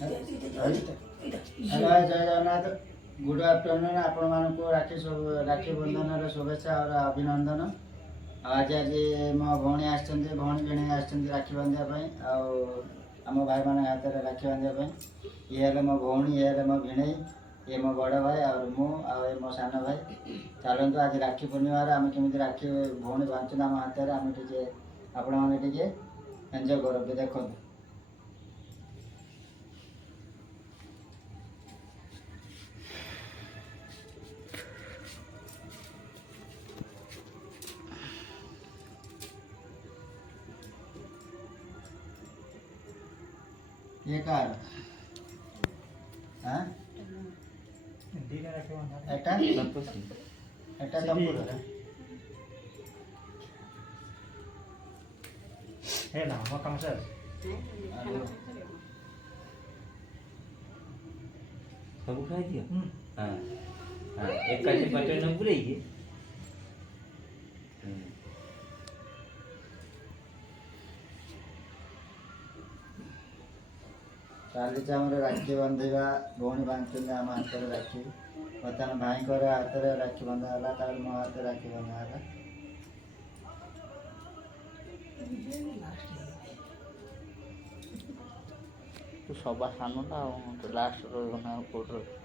जय Jagannath good afternoon आपण मानक राखी बंधन शुभेच्छा और अभिनंदन। आज आज मो भौणी आसछन्ते भौणी भिणे आसछन्ते राखी बांधिया आम भाई मान हाथ में राखी बांधिया ये हेले मो भौणी ये हेले मो भिणे ये मो बड़ भाई और मु आ मो सान भाई चलतु आज राखी पूर्णिमा आम केमी राखी भौणी बांधुन आम हाथ में आम टे आपण मैंने एंजॉय करूँ देखो ये कार हां दीना रखे वहां एटा एटा तंपुर है ना वो कम सर सब खाई दिया हां हां एक का बटन न पूरेगी काली चामर राखी बांधा भौणी बांधुन आम हाथ में राखी बर्तमान भाई हाथ में राखी बंधाला मो हाथ में राखी बंधाला तू सभा सान ना लास्ट रहा कोर्ट